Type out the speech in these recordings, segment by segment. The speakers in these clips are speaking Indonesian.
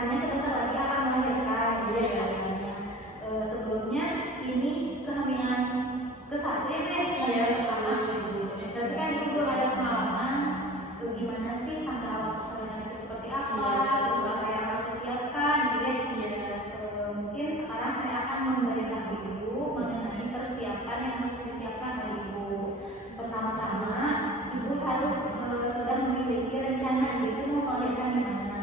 rekannya sebentar lagi akan melahirkan, dia biasanya. Sebelumnya ini kehamilan ke-1 ya, Be? Iya, berarti kan ibu belum ada pengalaman gimana sih tangga awal persalinan itu seperti apa, terus apa yang harus disiapkan gitu ya. Mungkin sekarang saya akan memberitahu ibu mengenai persiapan yang harus disiapkan oleh ibu. Pertama-tama ibu harus sudah memiliki rencana itu mau melahirkan di mana.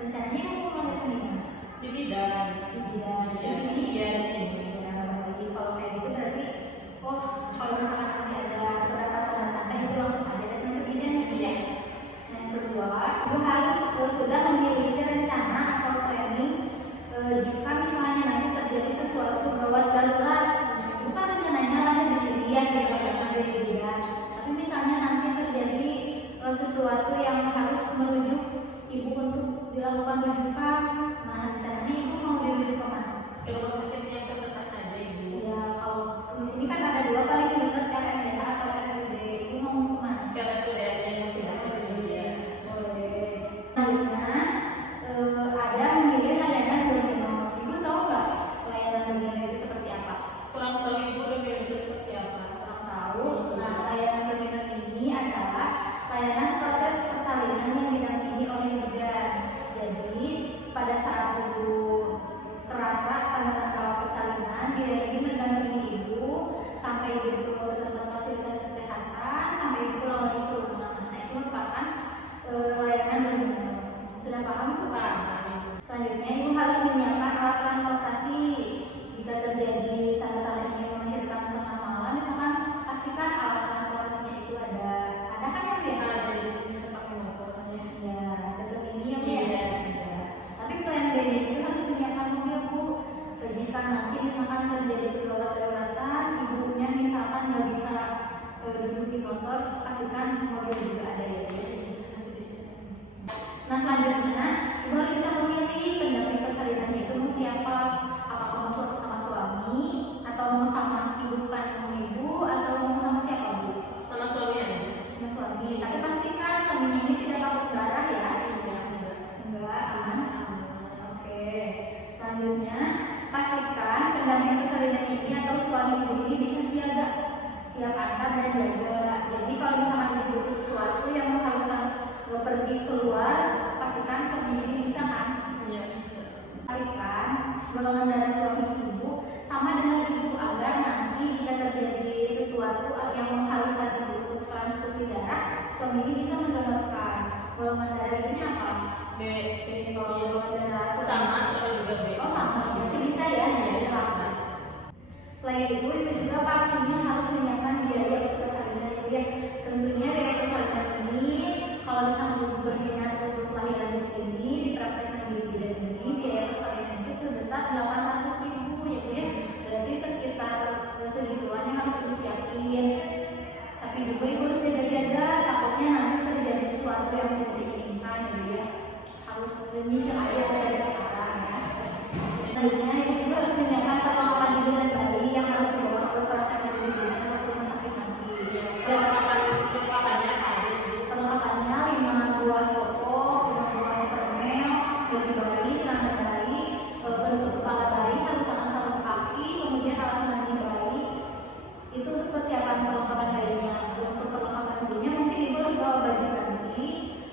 Rencananya mau melahirkan di mana? Di bidan. Di bidan. Di sini? Iya, di sini. Ya, jadi kalau kayak gitu berarti kalau misalkan nanti ada beberapa tanda-tanda itu langsung aja datang ke bidan ya. Yang kedua, ibu harus sudah memiliki rencana atau planning jika misalnya nanti terjadi sesuatu gawat darurat. Bukan rencananya lahir di sini ya, kita datang dari bidan. Tapi misalnya nanti terjadi sesuatu yang harus merujuk ibu untuk dilakukan rujukan. Nah, rencananya ibu mau dirujuk kemana? Ke rumah sakit yang terdekat aja, Ibu. Ya, kalau di sini kan ada 2 paling dekat, RSDH atau RUD. Ibu mau kemana? Ke RSUD aja yang kita Boleh. Selanjutnya ada memilih layanan domino. Ibu tahu nggak layanan domino itu seperti apa? kurang tahu Ibu domino itu seperti apa. Kurang tahu. Nah, layanan domino ini adalah layanan proses persalinan yang didampingi oleh bidan. Jadi pada saat ibu terasa tanda-tanda awal persalinan, bidan ini mendampingi ibu sampai ibu dibawa ke tempat fasilitas kesehatan, sampai ibu pulang lagi ke rumah. Nah, itu merupakan layanan domino. Sudah paham Bu? Selanjutnya ibu harus menyiapkan alat transportasi. Jika terjadi tanda-tanda ingin melahirkan tengah malam, misalkan pastikan alat transportasinya itu ada kan ya? Ada Ibu bisa pakai motor kan ya. Ya, dekat ini ya Bu ya. Iya. Tapi plan B itu harus menyiapkan mobil Bu. Jika nanti misalkan terjadi gawat daruratan, ibunya misalkan nggak bisa duduk di motor, pastikan mobil juga ada ya. Nah, selanjutnya ibu harus bisa memilih pendamping persalinannya itu mau siapa, apakah mau sama suami atau mau sama ibu kandung ibu atau mau sama siapa Bu? Sama suami aja. Sama suami. Tapi pastikan suaminya ini tidak takut darah ya. Enggak, aman. Oke. Selanjutnya pastikan pendamping persalinan ini atau suami ibu ini bisa siap antar dan jaga. Jadi kalau misalkan ibu butuh sesuatu yang mengharuskan pergi keluar, pastikan suami ini bisa kan? Iya, bisa. Pastikan golongan darah suami ibu sama dengan ibu agar nanti jika terjadi sesuatu yang mengharuskan ibu untuk transfusi darah, suami ini bisa mendonorkan. Golongan darah ini apa? B. Kalau golongan darah Sama juga B. Oh sama, berarti bisa ya? Iya, bisa. Selain itu, ibu juga pastinya harus menyiapkan biaya persalinan ibu ya. Tentunya biaya persalinan ini, kalau misalnya ibu berminat untuk lahiran di sini, dipraktekkan di bidan ini, biaya persalinan itu sebesar 800.000 ya Bu ya. Berarti sekitar segituan yang harus ibu siapin. Tapi juga ibu harus jaga-jaga, takutnya nanti terjadi sesuatu yang tidak diinginkan ya Bu ya. Harus nyicil aja dari sekarang ya. Selanjutnya ibu juga harus menyiapkan perlengkapan ibu dan bayi yang harus dibawa ke perlengkapan ibu atau ke rumah sakit nanti. Perlengkapannya apa aja? Perlengkapannya 5 buah popok, 5 buah permel, baju bayi, celana bayi, penutup kepala bayi, sarung tangan, sarung kaki, kemudian alat mandi bayi. Itu untuk persiapan perlengkapan bayinya. Untuk perlengkapan ibunya mungkin ibu harus bawa baju ganti,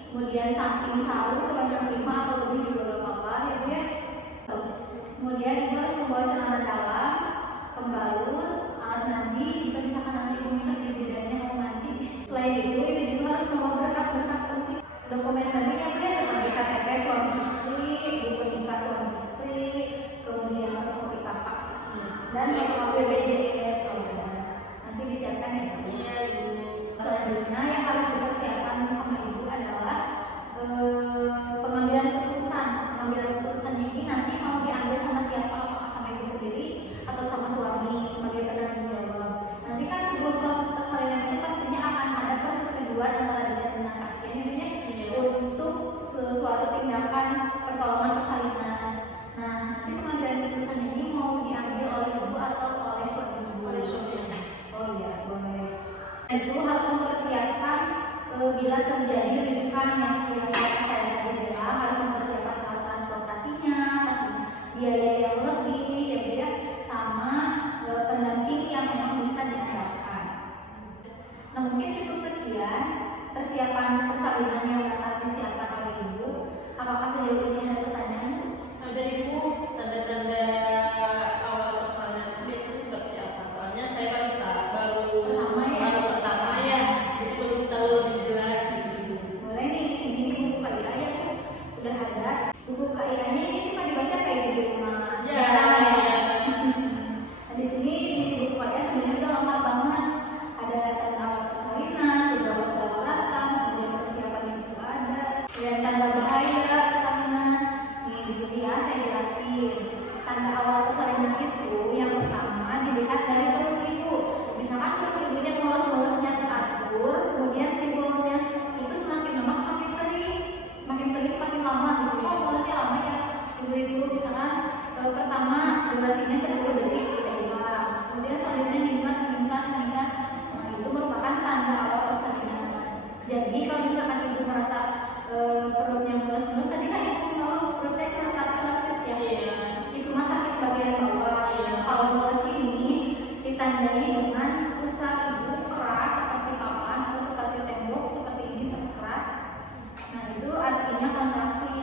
kemudian samping sarung sebanyak 5 atau lebih juga gak ada buku KIA-nya ini cuma dibaca kayak di rumah. Ya. Nah, di sini di buku KIA sebenarnya udah lengkap banget. Ada tanda awal persalinan, gegabah kedaruratan, kemudian persiapannya juga ada, dan tanda bahaya persalinan. Nih di sini ya saya jelasin. Tanda awal persalinan itu yang pertama dilihat dari perut ibu. Misalkan perut ibunya mulus-mulusnya teratur, kemudian timbulnya itu semakin lama semakin sering semakin lama gitu. Kok mulusnya lama ya ibu-ibu, misalkan pertama durasinya 10 detik kita hilang, kemudian selanjutnya meningkat. Nah itu merupakan tanda awal persalinan. Jadi kalau misalkan ibu merasa perutnya mulus-mulus, tadi kan ibu kalau perutnya celekat ya, itu mah sakit bagian bawah. Kalau mulus ini ditandai dengan pusat ibu keras seperti papan atau seperti tembok seperti ini keras. Nah itu artinya kontraksi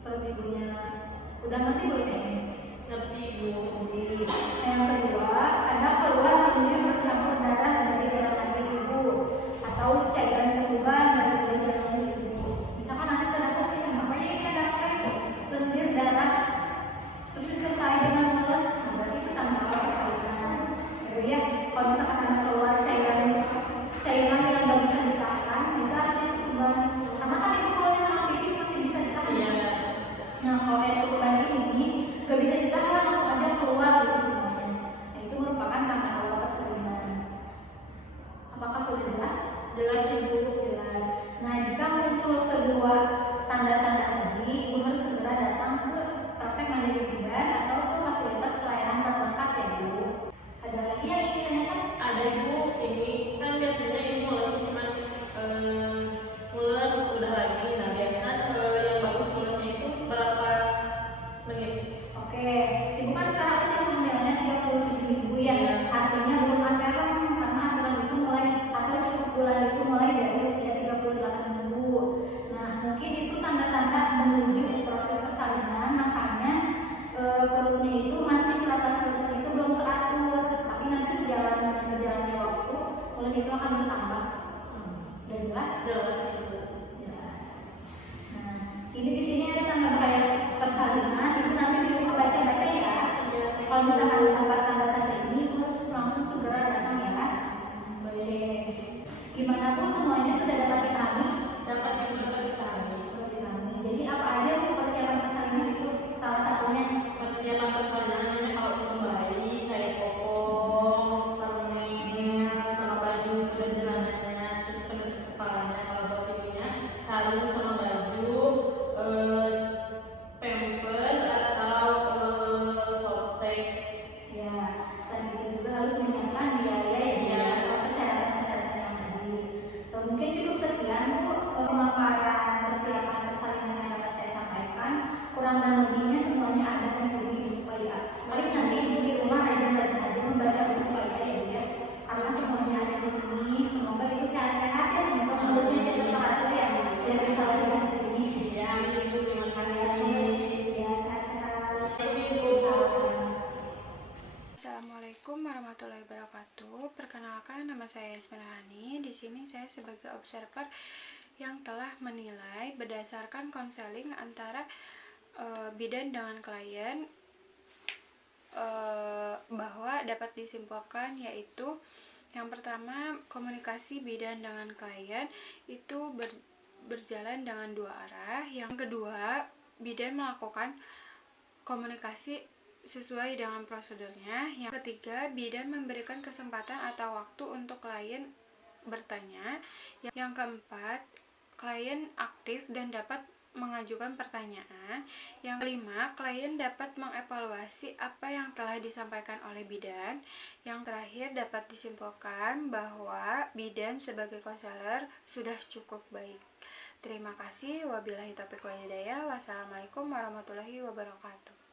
perut ibunya. Udah ngerti belum ya? Ngerti Bu. Yang kedua, ada keluar kemudian bercampur darah dari dalam daging ibu atau cairan ketuban dari dalam daging ibu. Misalkan nanti terdapat yang namanya ini ada lendir darah terus disertai dengan mulus, nah berarti itu tanda awal persalinan. Ya, kalau misalkan ada keluar cairan yang nggak bisa ditahan, itu artinya ketuban. Karena kan ibu kalau sama pipis masih bisa ditahan. Iya. Nah kalau kayak ketuban ini nggak bisa ditahan, langsung aja keluar gitu semuanya. Nah itu merupakan tanda awal persalinan. Apakah sudah jelas? Jelas Ibu. Jelas. Nah jika muncul kedua tanda-tanda tadi, ibu harus segera datang ke praktek mandiri bidan atau ke fasilitas pelayanan terdekat ya Bu. Ada lagi yang ingin ditanyakan? Ada Ibu, ini kan biasanya ini mulus cuman mulus udah lagi. Nah biasa yang bagus mulusnya itu berapa menit? Oke, ibu kan sekarang usia kehamilannya 37 minggu ya. Artinya belum anteron, karena anteron itu mulai atau cukup bulan itu mulai dari usia 38 minggu. Nah mungkin itu tanda-tanda menuju proses persalinan, makanya perutnya itu masih selatan itu belum teratur. Tapi nanti sejalan dengan berjalannya waktu, mulus itu akan bertambah. Udah jelas? Jelas Ibu. Jelas. Nah, ini di sini ada tanda bahaya persalinan. Ibu nanti di rumah baca-baca ya. Kalau misalkan dapat tanda-tanda ini, terus langsung segera datang ya. Baik. Gimana Bu, semuanya sudah dapat dipahami? Dapat Ibu dipahami. Dapat dipahami. Jadi apa aja Bu persiapan persalinan itu? Salah satunya Persiapan persalinannya kalau itu bayi kayak popok, permen, sama baju dan celananya, terus penutup kepalanya. Kalau buat ibunya sarung sama baju, pampers atau softtek. ya. Selain itu juga harus menyiapkan biaya ya, atau persyaratan-persyaratan yang tadi. Mungkin cukup sekian Bu pemaparan persiapan persalinan yang dapat saya sampaikan. Kurang dan lebihnya semuanya ada di sini di buku ya. Paling nanti ibu di rumah rajin-rajin aja membaca buku ya Ibu ya. Karena semuanya ada di sini. Semoga ibu sehat-sehat ya. Semoga mulusnya cepat teratur ya. Biar bisa lagi di sini. Ya, amin Ibu, terima kasih. Ya, sehat-sehat. Ibu. Assalamualaikum warahmatullahi wabarakatuh. Perkenalkan, nama saya Yasminahani. Di sini saya sebagai observer yang telah menilai berdasarkan konseling antara bidan dengan klien, bahwa dapat disimpulkan yaitu yang pertama, komunikasi bidan dengan klien itu berjalan dengan dua arah. Yang kedua, bidan melakukan komunikasi sesuai dengan prosedurnya. Yang ketiga, bidan memberikan kesempatan atau waktu untuk klien bertanya. Yang keempat, klien aktif dan dapat mengajukan pertanyaan. Yang kelima, klien dapat mengevaluasi apa yang telah disampaikan oleh bidan. Yang terakhir, dapat disimpulkan bahwa bidan sebagai konselor sudah cukup baik. Terima kasih. Wabillahi taufiq wal hidayah. Wassalamualaikum warahmatullahi wabarakatuh.